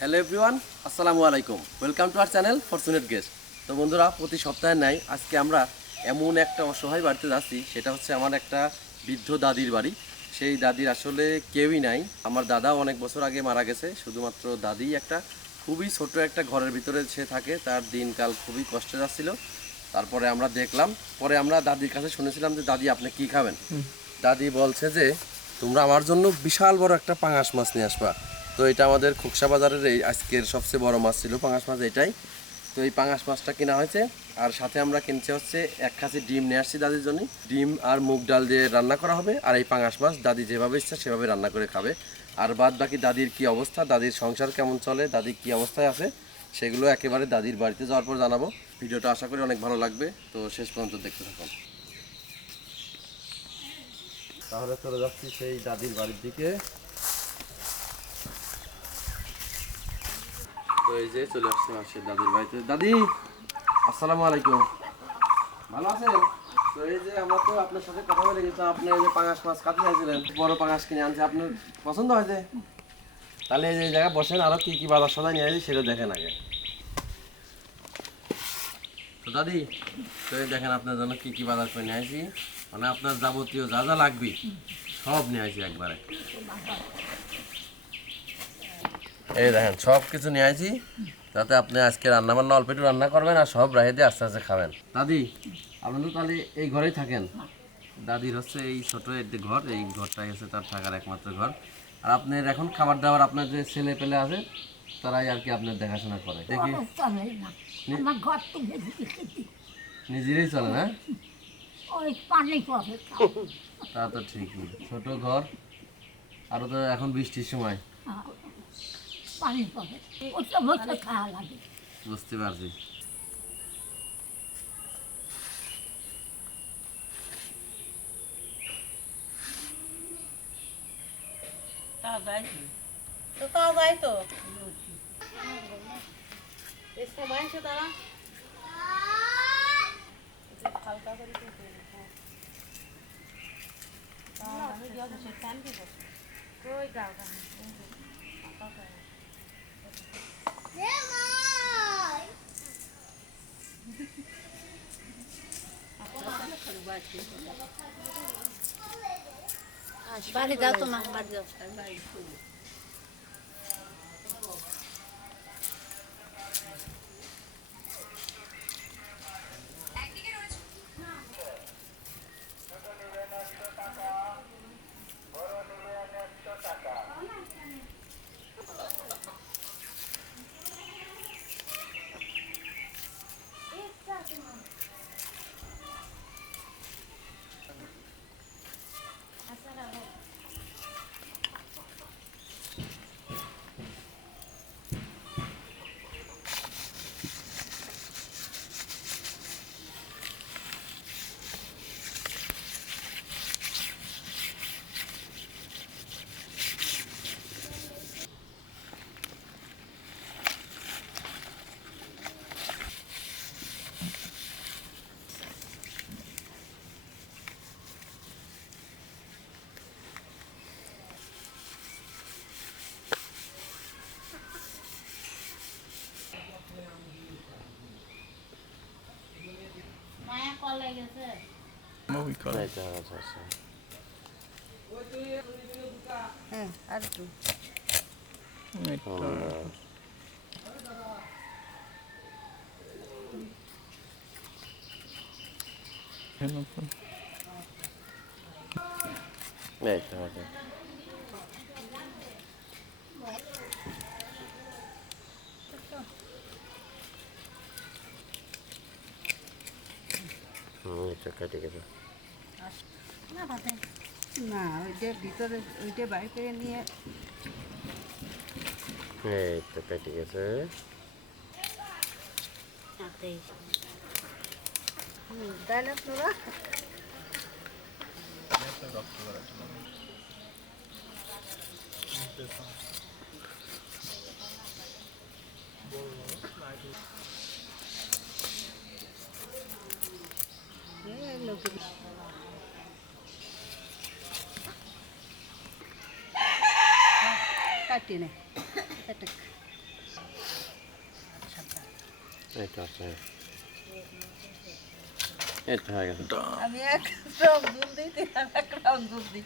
Hello everyone, আসসালামু আলাইকুম। Welcome to our channel fortunate guest. তো বন্ধুরা, প্রতি সপ্তাহে নাই আজকে আমরা এমন একটা অসহায় বাড়িতে যাচ্ছি। সেটা হচ্ছে আমার একটা বৃদ্ধ দাদির বাড়ি। সেই দাদির আসলে কেউই নাই। আমার দাদাও অনেক বছর আগে মারা গেছে। শুধুমাত্র দাদিই একটা খুবই ছোট একটা ঘরের ভিতরে সে থাকে। তার দিনকাল খুবই কষ্টে যাচ্ছিল। তারপরে আমরা দেখলাম, পরে আমরা দাদির কাছে শুনেছিলাম যে দাদি আপনি কি খাবেন। দাদি বলছে যে তোমরা আমার জন্য বিশাল বড় একটা পাঙাশ মাছ নিয়ে আসবা। তো এটা আমাদের খোকসা বাজারের এই আজকের সবচেয়ে বড় মাছ ছিল, পাঙাশ মাছ এটাই। তো এই পাঙাশ মাছটা কেনা হয়েছে, আর সাথে আমরা কিনছে হচ্ছে এক খাসি ডিম নিয়ে আসছি দাদির জন্য। ডিম আর মুগ ডাল দিয়ে রান্না করা হবে, আর এই পাঙাশ মাছ দাদি যেভাবে ইচ্ছা সেভাবে রান্না করে খাবে। আর বাদ বাকি দাদির কি অবস্থা, দাদির সংসার কেমন চলে, দাদি কি অবস্থায় আছে, সেগুলো একেবারে দাদির বাড়িতে যাওয়ার পর জানাবো। ভিডিওটা আশা করি অনেক ভালো লাগবে, তো শেষ পর্যন্ত দেখতে থাকুন। তাহলে চলে যাচ্ছি সেই দাদির বাড়ির দিকে। তো এই যে চলে আসছে মাসের দাদির বাড়িতে। দাদি, আসসালামু আলাইকুম, ভালো আছেন? তো এই যে আমরা তো আপনার সাথে কথা বলে কিন্তু আপনি এই যে পাঙাশ মাছ কাটতে চাইছিলেন, বড় পাঙাশ কিনে আনছে, আপনার পছন্দ হয়েছে? তাহলে এই যে এই জায়গায় বসেন, আরো কি কি বাজার সদাই নিয়ে আসি সেটা দেখেন আগে। তো দাদি, তো এই দেখেন আপনার জন্য কি কি বাজার করে নিয়ে আসি, মানে আপনার যাবতীয় যা যা লাগবে সব নিয়ে আসি একবারে। এই দেখেন সব কিছু নিয়ে আসি, যাতে আপনি আজকে রান্না বান্না অল্প একটু রান্না করবেন আর সব রাহে দিয়ে আস্তে আস্তে খাবেন। দাদি, আপনি তো তাহলে এই ঘরেই থাকেন? দাদির হচ্ছে এই ছোট একটি ঘর, এই ঘরটাই হচ্ছে তার থাকার একমাত্র ঘর। আর আপনার এখন খাবার দাবার আপনার যে ছেলে পেলে আছে তারাই আর কি আপনার দেখাশোনা করে দেখি। নিজেরই চলে না? তা তো ঠিকই, ছোট ঘর, আরো তো এখন বৃষ্টির সময়। বুঝতে পারছি। বাড়ি যাও তো মা, বাড়ি যাও। মায়া কলে গেছে। আচ্ছা আচ্ছা আচ্ছা। হ্যাঁ, আর একটু এই তো আচ্ছা। এটা কেটে গেছে। না ভাতে না, ওইটা ভিতরে ওইটা বাইরে করে নিয়ে এই তো কেটে গেছে। তাই না তোরা? কাটি নে, এটা আছে, এটা হয়ে গেছে। আমি এক রাউন্ড দুধ দিই, তিন এক রাউন্ড দুধ দিই।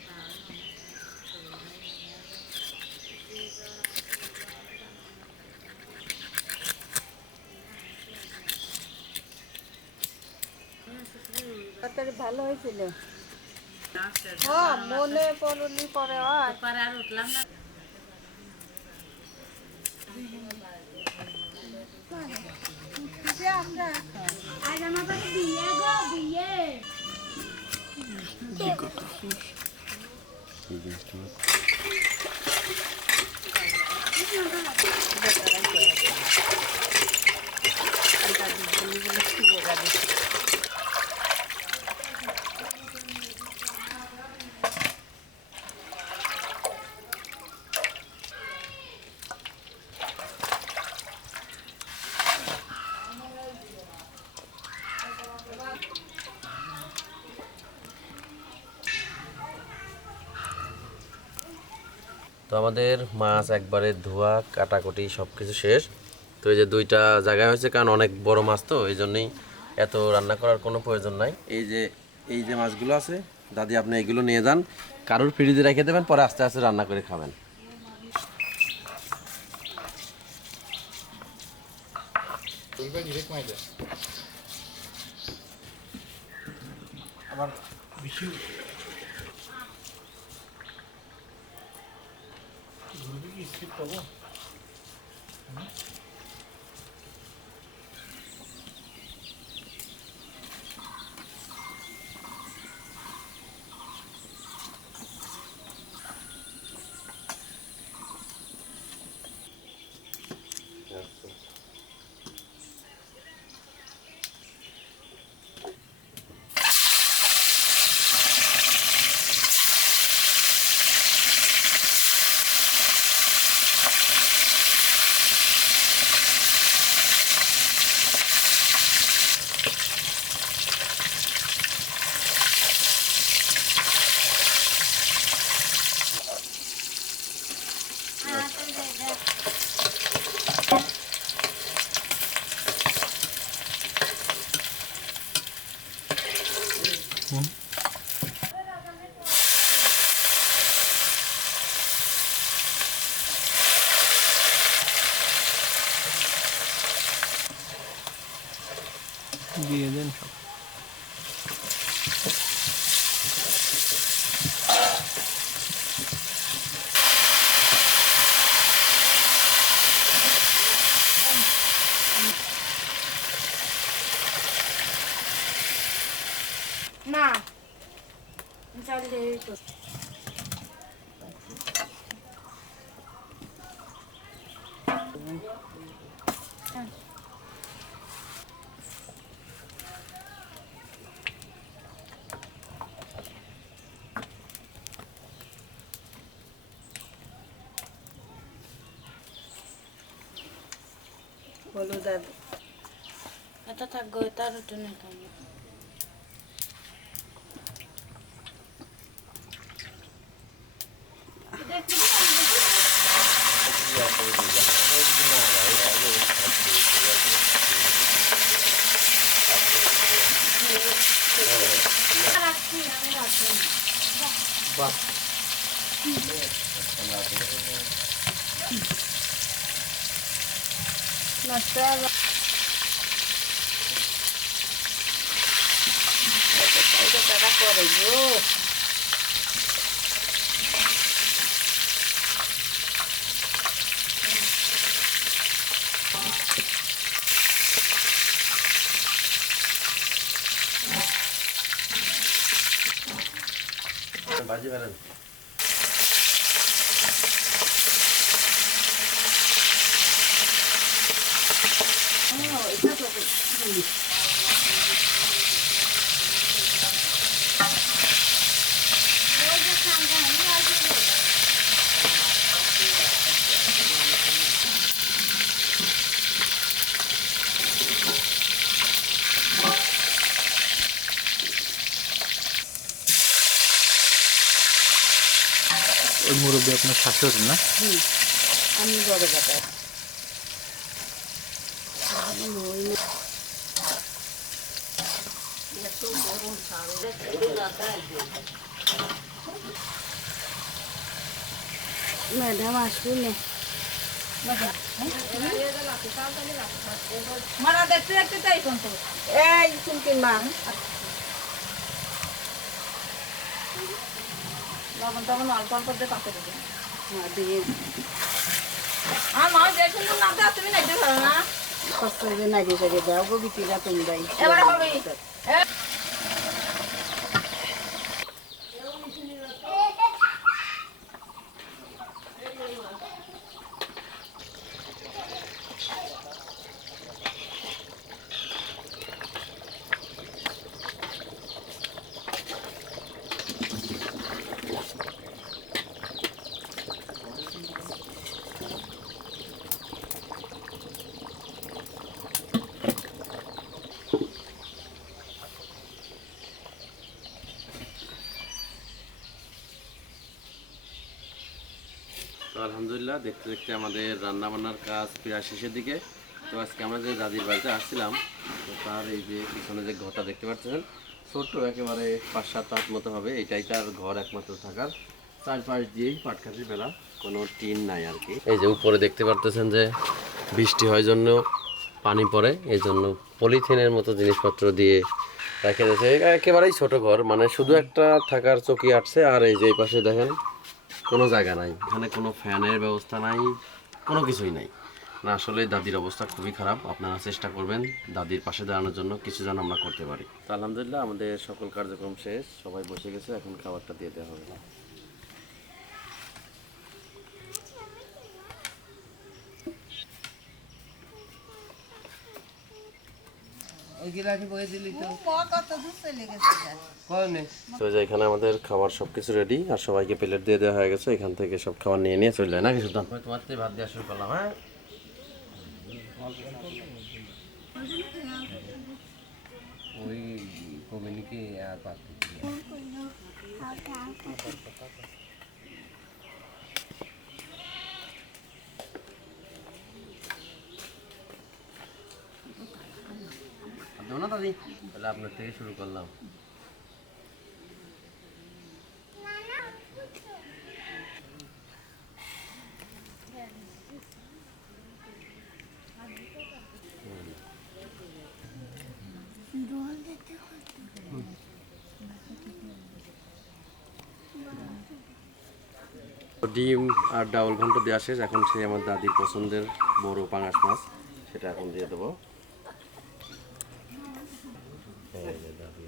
তরকারি ভালো হয়েছিল। হ্যাঁ, মনে পড়লি পরে হয়। যে আমরা এই জিনিসটা তো আমাদের মাছ একবারে ধোয়া কাটাকুটি সব কিছু শেষ। তো এই যে দুইটা জায়গায় হয়েছে, কারণ অনেক বড় মাছ, তো এই জন্যই এত রান্না করার কোনো প্রয়োজন নাই। এই যে মাছগুলো আছে, দাদি আপনি এগুলো নিয়ে যান, কারোর ফ্রিজে রেখে দেবেন, পরে আস্তে আস্তে রান্না করে খাবেন। আবার বেশি ঘুরবে কি স্কিপ করবো? দিয়ে দেন সব। মা চাল দিয়ে তো হলুদ আর এটা থাকবে, তার জন্য খাবো। বাহ, নষ্ট তারা করে গো। বাজি বেড়ান। এটা তো ওই মুরব্বী আপনার শাশুড়ি না? আমি বড় ব্যাপার। ম্যাডাম আসুন মারা দেখতে দেখতে তাই কোন তো এই চুলকির মা লবণ তখন অল্প অল্প দিয়ে পাতে দেবে দিয়ে আর মা যে সুন্দর না দাও তুমি নাইতে পারো না কষ্ট করে নাকি করে দাও গো বিটিরা তোমরাই এবার হবে তো আলহামদুলিল্লাহ দেখতে দেখতে আমাদের রান্না বান্নার কাজ প্রায় শেষের দিকে। তো আজকে আমরা যে দাদির বাড়িতে আসছিলাম, তো তার এই যে পিছনে যে ঘরটা দেখতে পাচ্ছেন, ছোট্ট একেবারে 5-7 হাত মতো হবে, এটাই তার ঘর একমাত্র থাকার। চারপাশ দিয়েই পাটখাতি বেলা, কোনো টিন নাই আর কি। এই যে উপরে দেখতে পারতেছেন যে বৃষ্টি হয় জন্য পানি পড়ে, এই জন্য পলিথিনের মতো জিনিসপত্র দিয়ে রেখে দিয়েছে। একেবারেই ছোট ঘর, মানে শুধু একটা থাকার চকি আসছে। আর এই যে এই পাশে দেখেন কোনো জায়গা নাই, এখানে কোনো ফ্যানের ব্যবস্থা নাই, কোনো কিছুই নাই। না আসলে দাদির অবস্থা খুবই খারাপ। আপনারা চেষ্টা করবেন দাদির পাশে দাঁড়ানোর জন্য, কিছু যেন আমরা করতে পারি। তো আলহামদুলিল্লাহ আমাদের সকল কার্যক্রম শেষ, সবাই বসে গেছে, এখন খাবারটা দিয়ে দেওয়া হবে। ওইগুলাকে বয়ে দিলি তো কত দূর চলে গেছে তো যে এখানে আমাদের খাবার সব কিছু রেডি, আর সবাইকে প্লেট দিয়ে দেওয়া হয়ে গেছে। এখান থেকে সব খাবার নিয়ে নিয়ে চলে যায় নাকি সুলতান? তোমার থেকে ভাত দেওয়া শুরু করলাম। হ্যাঁ, ওই কমিউনিকে আর পাচ্ছি দেবো না দাদি? তাহলে আপনার থেকে শুরু করলাম। ডিম আর ডাউল ঘন্ট দেওয়া শেষ। এখন সেই আমার দাদির পছন্দের বড় পাঙাশ মাছ, সেটা এখন দিয়ে দেবো। এই যে দাদি।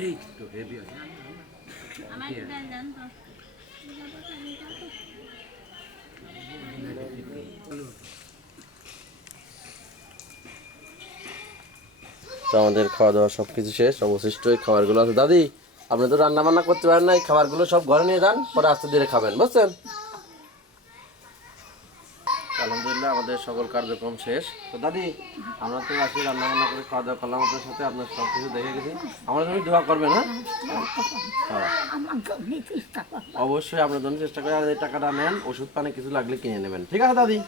এই তো হেভি আছে। তো আমাদের খাওয়া দাওয়া সব কিছু শেষ, অবশিষ্ট এই খাবারগুলো আছে। দাদি, আপনি তো রান্না বান্না করতে পারেন না, এই খাবারগুলো সব ঘরে নিয়ে যান, পরে আস্তে ধীরে খাবেন, বুঝছেন? আলহামদুলিল্লাহ আমাদের সকল কার্যক্রম শেষ। তো দাদি, আমরা তো আসি রান্না বান্না করে খাওয়া দাওয়া করলাম আপনার সাথে, আপনার সব কিছু দেখে গেছি। আমার জন্য দোয়া করবেন। হ্যাঁ, হ্যাঁ অবশ্যই আপনার জন্য চেষ্টা করে। আর এই টাকাটা নেন, ওষুধ পানি কিছু লাগলে কিনে নেবেন, ঠিক আছে দাদি?